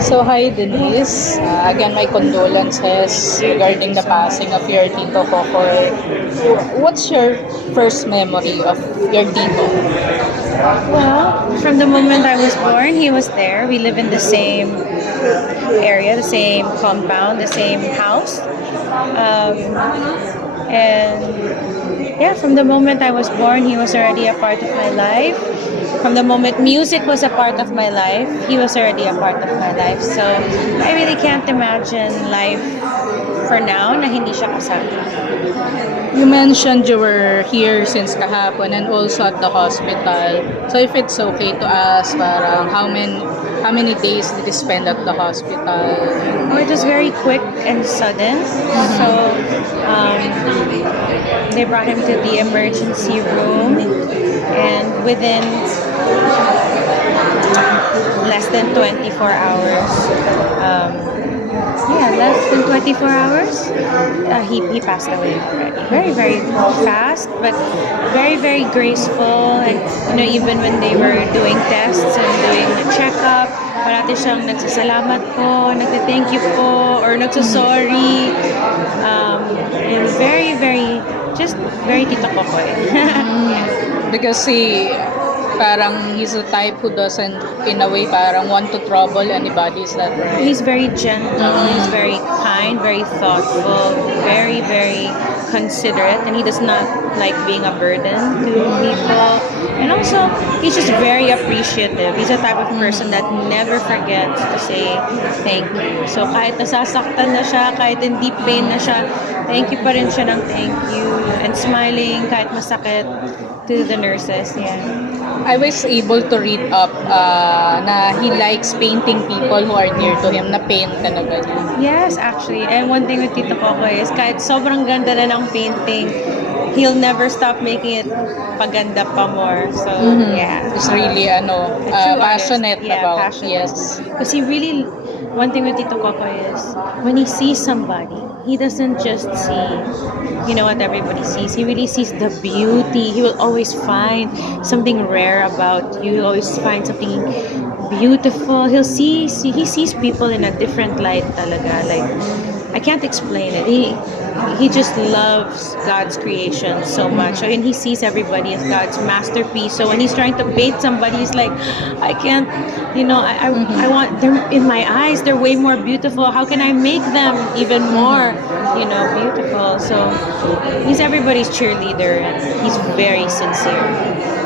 So, hi Denise. Uh, again, my condolences regarding the passing of your Tito Kokoy. What's your first memory of your Tito? Well, from the moment I was born, he was there. We live in the same area, the same compound, the same house. Um, and yeah, from the moment I was born, he was already a part of my life. From the moment music was a part of my life, he was already a part of my life. So I really can't imagine life for now na hindi siya kasama. You mentioned you were here since kahapon and also at the hospital. So, if it's okay to ask, parang how many how many days did you spend at the hospital? Oh, it was very quick and sudden. So um, they brought him to the emergency room, and within less than 24 hours, um, yeah, less than 24 hours, uh, he, he passed away already. Very, very fast, but very, very graceful. And, you know, even when they were doing tests and doing the checkup, parati siyang nagsasalamat po, nagte-thank you po, or nagsasorry. Um, and very, very, just very Tito Kokoy. yeah. Because he, parang he's a type who doesn't, in a way, parang want to trouble anybody. Is that right? He's very gentle, he's very kind, very thoughtful, very, very considerate, and he does not like being a burden to people. And also, he's just very appreciative. He's a type of person that never forgets to say thank you. So kahit nasasaktan na siya, kahit in deep pain na siya, thank you pa rin siya ng thank you. And smiling kahit masakit to the nurses. Yeah. I was able to read up uh, na he likes painting people who are near to him, na paint talaga niya. Yes, actually. And one thing with Tito Coco is kahit sobrang ganda na ng painting, he'll never stop making it paganda pa more. So, yeah. He's really, ano, uh, passionate Yeah, about, passionate. yes. Because he really, one thing with Tito Coco is when he sees somebody, he doesn't just see, you know, what everybody sees. He really sees the beauty. He will always find something rare about you. He'll always find something beautiful. He'll see, see he sees people in a different light talaga. Like, I can't explain it. He he just loves God's creation so much. And he sees everybody as God's masterpiece. So when he's trying to paint somebody, he's like, I can't, you know, I, I, mm-hmm. I want them in my eyes. They're way more beautiful. How can I make them even more, you know, beautiful? So he's everybody's cheerleader, and he's very sincere.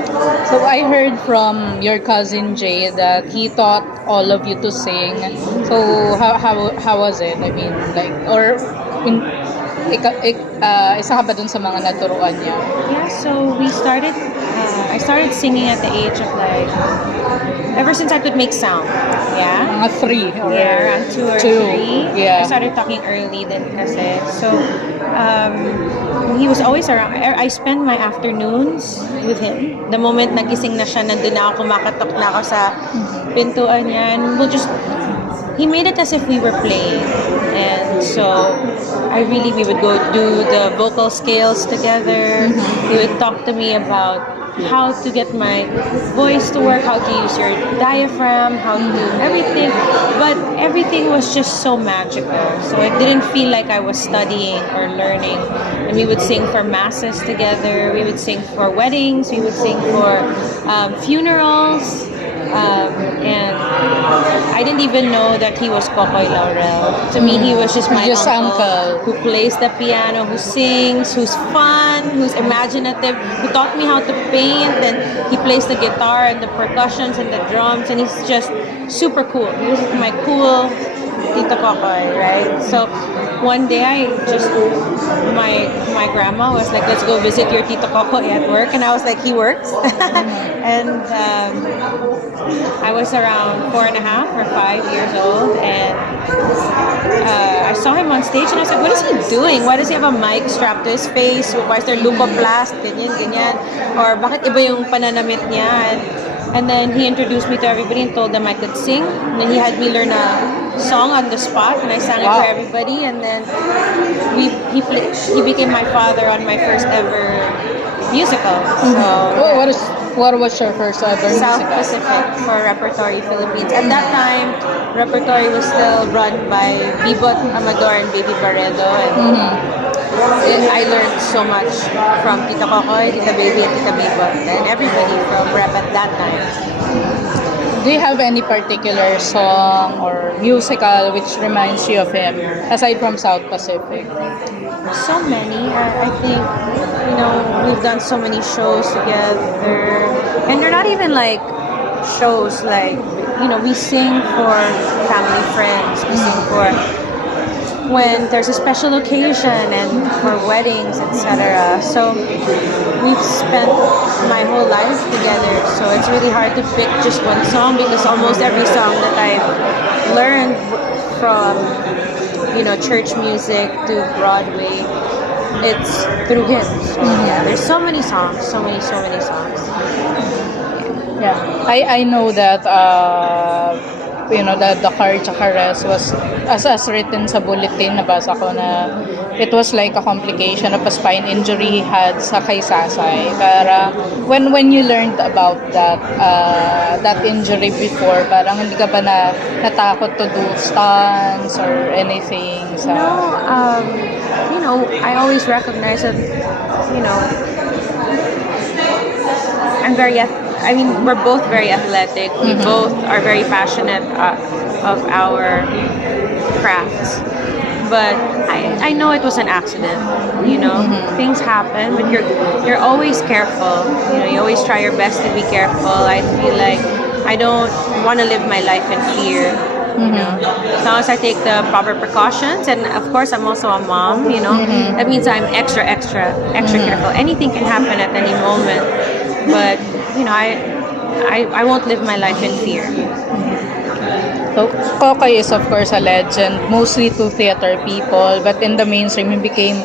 So I heard from your cousin Jay that he taught all of you to sing. So how how, how was it? I mean, like or in, ika, ik, uh, isa ka ba dun sa mga naturuan niya? Yeah, so we started. Uh, I started singing at the age of like, ever since I could make sound. Yeah. Mga three or Yeah, around two or two. three. Yeah. I started talking early then kasi. So, um, he was always around. I I spend my afternoons with him. The moment nagising na siya, nandun na ako, kumakatok na ako sa pintuan niya. And we'll just, he made it as if we were playing. And so, I really, we would go do the vocal scales together. He would talk to me about how to get my voice to work, how to use your diaphragm, how to do everything. But everything was just so magical. So it didn't feel like I was studying or learning. And we would sing for masses together. We would sing for weddings. We would sing for um, funerals. Um, I didn't even know that he was Kokoy Laurel. To me, he was just my Just uncle. who plays the piano, who sings, who's fun, who's imaginative, who taught me how to paint, and he plays the guitar and the percussions and the drums, and he's just super cool. He was my cool Tito Kokoy, right? So one day I just my my grandma was like, "Let's go visit your Tito Kokoy at work," and I was like, "He works," and. Um, I was around four and a half or five years old, and uh, I saw him on stage, and I was like, "What is he doing? Why does he have a mic strapped to his face? Why is there lucoplast? Ganyan, ganyan. Or bakit iba yung pananamit niya?" And, and then he introduced me to everybody and told them I could sing. And then he had me learn a song on the spot, and I sang it Wow. for everybody. And then we he he became my father on my first ever musical. Mm-hmm. So What, what is what was your first ever South musical? Pacific for Repertory Philippines. At that time, Repertory was still run by Bibot Amador and Baby Barredo. And mm-hmm. I learned so much from Tita Kokoy, Tita Baby, and Tita Bibot, and everybody from rap at that time. Do you have any particular song or musical which reminds you of him, aside from South Pacific? So many. I, I think, you know, we've done so many shows together. And they're not even like shows, like, you know, we sing for family friends, we sing for when there's a special occasion and for weddings, etc. So we've spent my whole life together. So it's really hard to pick just one song because almost every song that I've learned from you know church music to Broadway, it's through him. So yeah, there's so many songs, so many, so many songs. Yeah, I I know that uh, you know that the car tsaka was as as written sa bulletin nabasa ko na it was like a complication of a spine injury he had sa kay Sasay. Para when when you learned about that uh, that injury before, parang hindi ka ba na natakot to do stunts or anything sa No, um, you know, I always recognize that, you know, I'm very, ath- I mean, we're both very athletic. We mm-hmm. both are very passionate uh, of our crafts. But I, I know it was an accident. You know, mm-hmm. things happen, but you're you're always careful. You know, you always try your best to be careful. I feel like I don't want to live my life in fear. You mm-hmm. know, as long as I take the proper precautions, and of course, I'm also a mom. You know, that means I'm extra, extra, extra careful. Anything can happen at any moment, but you know, I, I, I won't live my life in fear. So, Kokoy is of course a legend, mostly to theater people, but in the mainstream, he became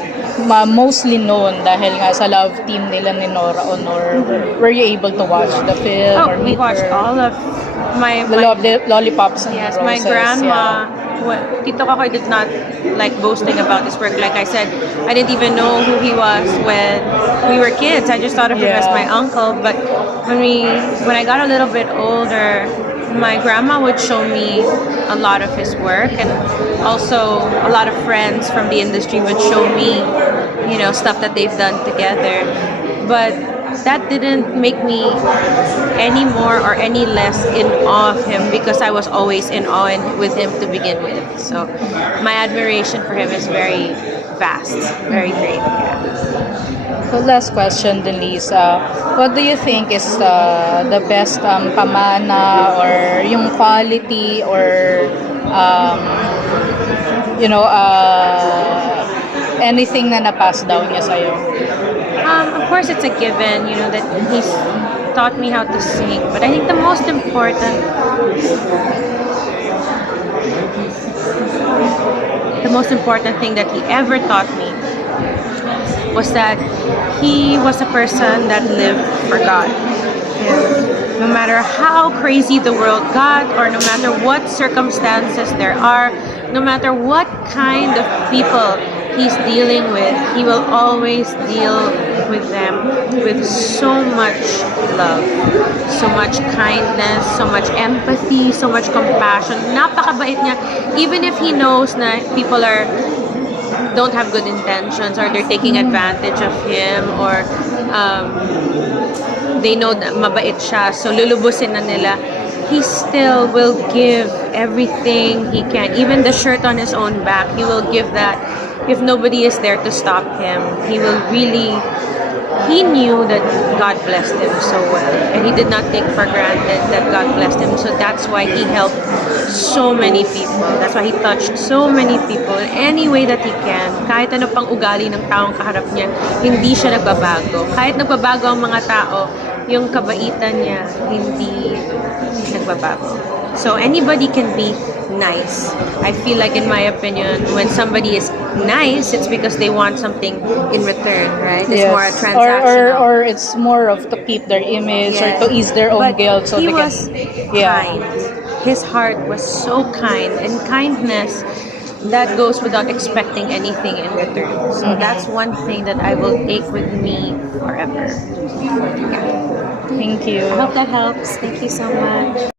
ma- mostly known dahil nga sa love team nila ni Nora Honor. Were you able to watch the film Oh, or we watched her? all of my, the my lo- lollipops and Yes, roses. my grandma. yeah. Tito Kakoy did not like boasting about his work. Like I said, I didn't even know who he was when we were kids. I just thought of him as my uncle. But when we, when I got a little bit older, my grandma would show me a lot of his work, and also a lot of friends from the industry would show me, you know, stuff that they've done together. But that didn't make me any more or any less in awe of him because I was always in awe in, with him to begin with. So my admiration for him is very vast, very great. Yeah. So last question, Denise. Uh, what do you think is uh, the best um, pamana or yung quality or um, you know uh, anything na na-pass down niya sa'yo? Of course, it's a given, you know, that he's taught me how to sing. But I think the most important, the most important thing that he ever taught me was that he was a person that lived for God. No matter how crazy the world got, or no matter what circumstances there are, no matter what kind of people he's dealing with, he will always deal with them with so much love, so much kindness, so much empathy, so much compassion. Napakabait niya. Even if he knows na people are don't have good intentions or they're taking advantage of him or um, they know that mabait siya so lulubusin na nila he still will give everything he can even the shirt on his own back he will give that if nobody is there to stop him he will really he knew that God blessed him so well. And he did not take for granted that God blessed him. So that's why he helped so many people. That's why he touched so many people in any way that he can. Kahit ano pang ugali ng taong kaharap niya hindi siya nagbabago. Kahit nagbabago ang mga tao yung kabaitan niya hindi nagbabago so anybody can be nice I feel like in my opinion when somebody is nice it's because they want something in return right it's more a Yes. transactional Or, or, or it's more of to keep their image or to ease their own But guilt so he was can yeah kind. His heart was so kind, and kindness that goes without expecting anything in return. So Mhm. that's one thing that I will take with me forever. thank you I hope that helps. Thank you so much.